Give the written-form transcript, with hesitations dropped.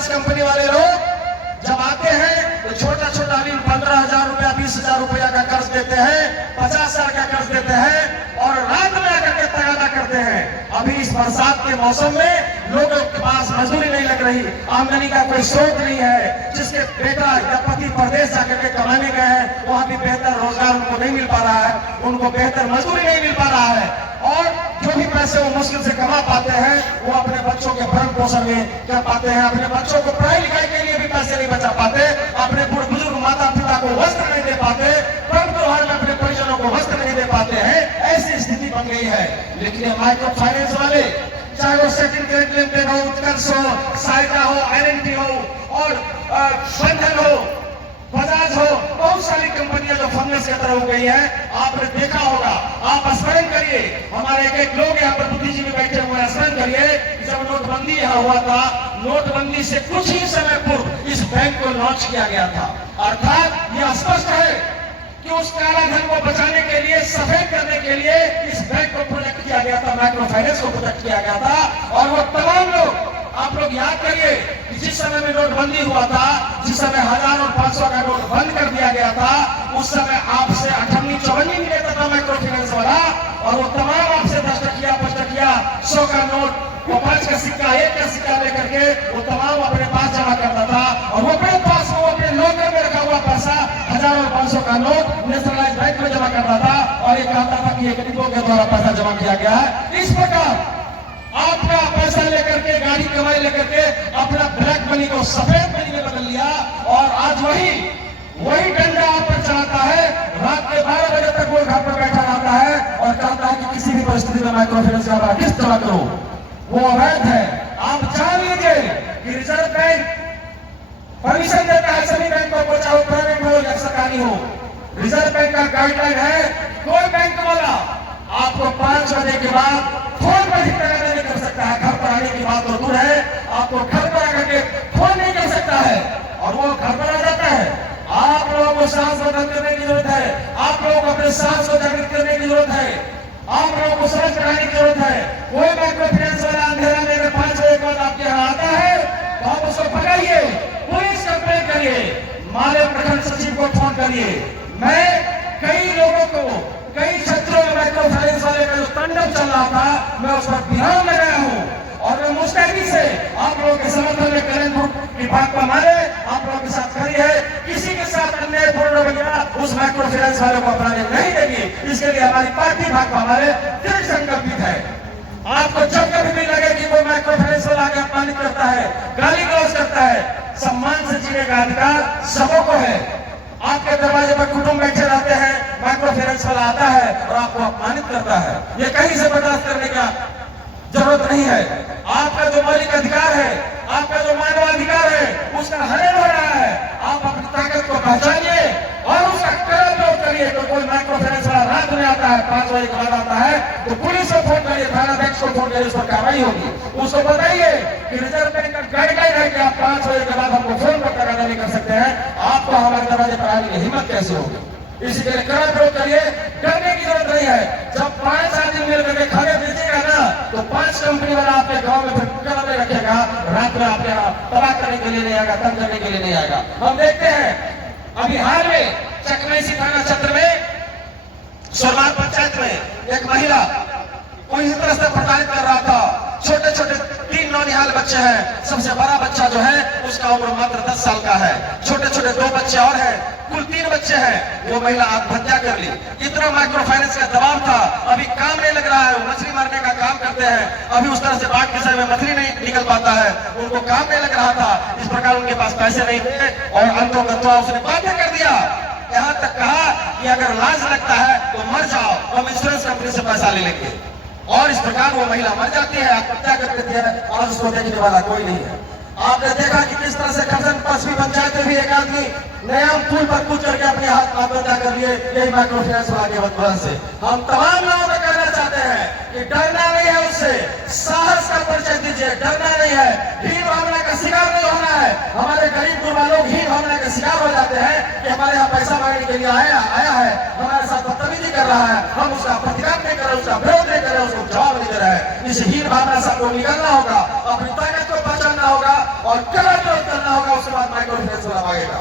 Finance company वाले लोग जब आते हैं तो छोटा छोटा भी 15,000 रुपया 20,000 रुपया का कर्ज देते हैं, 50,000 का कर्ज देते हैं और रात में आकर के तगादा करते हैं। अभी इस बरसात के मौसम में लोगों के पास मजदूरी नहीं लग रही, आमदनी का कोई स्रोत नहीं है। जिसके बेटा या पति प्रदेश जाकर के कमाने गए हैं वहां भी बेहतर रोजगार उनको नहीं मिल पा रहा है, उनको बेहतर मजदूरी नहीं मिल पा रहा है और जो भी पैसे वो मुश्किल से कमा पाते हैं वो अपने बच्चों के भरण पोषण में कर पाते हैं, अपने बच्चों को पढ़ाई लिखाई के लिए भी पैसे नहीं बचा पाते, अपने बुढ़ बुजुर्ग माता पिता को वस्त्र नहीं दे पाते, पर्व त्योहार में अपने परिजनों को वस्त्र नहीं दे पाते हैं। ऐसी स्थिति बन गई है। लेकिन ये माइक्रो फाइनेंस वाले, चाहे वो सेकंड ग्रेड लिमिटेड हो, उत्कर्ष हो, सहायता हो, एल&टी हो और बंधन हो, बजाज हो, बहुत सारी कंपनियां जो फंगस की तरह हो गई है। आपने देखा होगा, आप स्मरण करिए, हमारे एक लोग यहाँ पर बुद्धिजीवी बैठे हुए हैं, स्मरण करिए जब नोटबंदी यहाँ हुआ था, नोटबंदी से कुछ ही समय पूर्व इस बैंक को लॉन्च किया गया था। अर्थात यह स्पष्ट है कि उस काला धन को बचाने के लिए, सफेद करने के लिए इस बैंक को प्रोजेक्ट किया गया था, माइक्रो फाइनेंस को प्रोजेक्ट किया गया था। और वो तमाम लोग, आप लोग याद करिए कि जिस समय में नोटबंदी हुआ था, जिस समय 1000 और 500 का नोट बंद कर दिया गया था, उस समय आपसे 58-54 नहीं लेता था माइक्रो फाइनेंस वाला और वो तमाम आपसे 10 टकिया 5 टकिया 100 का नोट, वो 5 का सिक्का 1 का सिक्का लेकर के वो तमाम अपने पास जमा करता था और वो अपने पास वो अपने लॉकर में रखा हुआ पैसा 1000 और 500 का नोट नेशनलाइज बैंक में जमा करता था और ये कहता था कि ये गरीबों के द्वारा पैसा जमा किया गया है। इस प्रकार आपका पैसा लेकर के, गाड़ी कमाई लेकर के अपना ब्लैक मनी को सफेद मनी में बदल लिया और आज वही डंडा आप पर चलाता है। रात के 12 बजे तक वो घर पर बैठा रहता है और कहता है कि किसी भी परिस्थिति में माइक्रो फाइनेंस का किस्त जमा करो, वो अवैध है। आप जान लीजिए कि रिजर्व बैंक परमिशन देता है सभी बैंकों को, चाहे प्राइवेट हो या सरकारी हो। रिजर्व बैंक का गाइडलाइन है, कोई बैंक वाला आपको 5 बजे के बाद फोन पर ही तगादा नहीं कर सकता है। घर पर आने की बात तो दूर है, आपको घर पर आकर के फोन नहीं कर सकता है और वो घर पर आ जाता है। आप लोगों को सांस बदल करने की जरूरत है, आप लोगों को अपने सांस को जागृत करने की जरूरत है, आप लोगों को समझ कराने की जरूरत है। कोई माइक्रो फाइनेंस वाला अंधेरा में अगर 5 बजे के बाद आपके यहाँ आता है तो आप उसको पकड़िए, पुलिस कंप्लेन करिए, माले प्रखंड सचिव को फोन करिए। मैं कई लोगों को, कई क्षेत्रों में माइक्रो फाइनेंस वाले का जो तांडव चल रहा था, मैं उस पर विराम लगाया हूँ और मैं मुस्तैदी से आप लोगों के समर्थन में करें विभाग का मारे आप लोगों के साथ खड़ी है। किसी के साथ अन्यायपूर्ण रवैया उस माइक्रो फाइनेंस वाले को अपनाने नहीं देगी। इसके लिए हमारी पार्टी भाग हमारे दृढ़ संकल्पित है। आपको जब कभी भी लगे कि कोई माइक्रो फाइनेंस वाला आगे अपमानित करता है, गाली गलौज करता है, सम्मान से जीने का अधिकार सबों को है। आपके दरवाजे पर कुटुंब बैठे रहते हैं, माइक्रो फाइनेंस वाला आता है और आपको अपमानित करता है, ये कहीं से बर्दाश्त करने का जरूरत नहीं है। आपका जो मौलिक अधिकार है, आपका जो मानवाधिकार है, उसका हनन हो रहा है। आप अपनी ताकत को पहचानिए और उसका कड़ा विरोध करिए। तो कोई माइक्रो फाइनेंस वाला रात में आता है, 5 बजे के बाद आता है तो पुलिस को फोन करिए, थाना अध्यक्ष को फोन करिए, उस पर कार्रवाई होगी। उसको बताइए कि रिजर्व बैंक का गाइडलाइन है कि आप 5 बजे के बाद हमको फोन पर तगादा नहीं कर सकते हैं। आपको हमारे दरवाजे पर आने की हिम्मत कैसे होगी? इसी के लिए कड़ा विरोध करिए, डरने की जरूरत नहीं है। जब 5 आदमी मिलकर के खाने दीजिएगा ना तो 5 कंपनी वाला आपके गांव में फिर कड़ा में रखेगा, रात में आपके यहाँ तबाह करने के लिए नहीं आएगा, तंग करने के लिए नहीं आएगा। हम देखते हैं अभी हाल में चकमेसी थाना क्षेत्र में सोरमार पंचायत में एक महिला को इस तरह से प्रताड़ित कर रहा था। छोटे छोटे 3 नौनिहाल बच्चे हैं, सबसे बड़ा बच्चा जो है उसका उम्र मात्र 10 साल का है, छोटे छोटे 2 बच्चे और हैं, कुल 3 बच्चे हैं। वो महिला आत्महत्या कर ली। इतना माइक्रो फाइनेंस का दबाव था, अभी काम नहीं लग रहा है। वो मछली मारने का काम करते हैं, अभी उस तरह से बाढ़ के समय में मछली नहीं निकल पाता है, उनको काम नहीं लग रहा था। इस प्रकार उनके पास पैसे नहीं थे और अंतोगत्वा उसने बाध्य कर दिया। यहाँ तक कहा कि अगर लाज लगता है तो मर जाओ, हम इंश्योरेंस कंपनी से पैसा ले लेंगे। और इस प्रकार वो महिला मर जाती है, आत्महत्या कर देती है और उसको देखने वाला कोई नहीं है। आपने देखा कि किस तरह से खरसन पश्चिमी पंचायत में भी एक आदमी नया पुल पर कूद करके अपने हाथ आत्महत्या कर लिए, यही माइक्रो फाइनेंस वाला के वजह से। हम तमाम लोगों में कहना चाहते हैं कि डरना नहीं है, उससे साहस का परिचय दीजिए, डरना नहीं है, हीन भावना का शिकार नहीं होना है। हमारे गरीब गुरबा लोग हीन भावना का शिकार हो जाते हैं कि हमारे यहाँ पैसा मांगने के लिए आया है, हमारे साथ बदतमीजी कर रहा है, हम उसका प्रतिकार नहीं कर रहे, उसका विरोध नहीं कर रहे, उसको जवाब नहीं दे रहे हैं। इस हीन भावना से आपको निकलना होगा, अपनी ताकत को पहचानना होगा और कड़ा करना होगा, उसके बाद माइक्रो फाइनेंस वाला मांगेगा।